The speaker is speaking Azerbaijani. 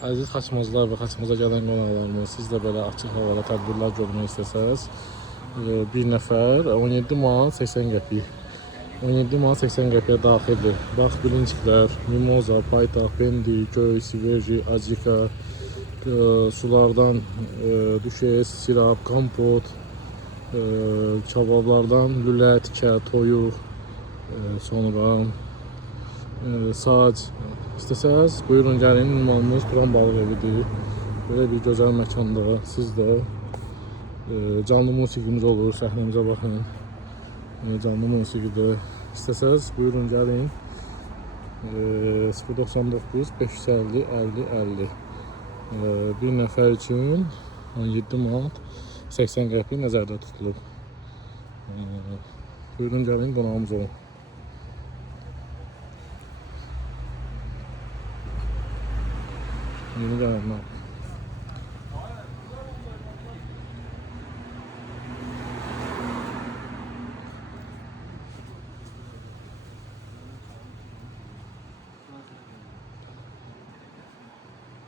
Əziz Xaçmazlar və Xaçmaza gələn qonaqlarımız, siz də belə açıq havada tədbirlər görmək istəsəniz, bir nəfər 17 manat 80 qəpik. 17 manat 80 qəpiyə daxildir. Bax, bilinçiklər, mimoza, paytaxt, bendi, göy, siverji, acika, sulardan düşes, sirap, kompot, kabablardan lülə, tikə, toyuq, sonra sac. İstəsəz, buyurun gəlin, ünvanımız Turan Balıq evidir. Böyle bir gözəl məkanda siz də canlı musiqimiz olur, səhnəmizə baxın. Canlı musiqidə istəsəz, buyurun gəlin. 099 550 50 50. Bir nəfər üçün 17 manat 80 qəpik nəzərdə tutulub. Buyurun gəlin, qonağımız olun. Yeni gələnlər.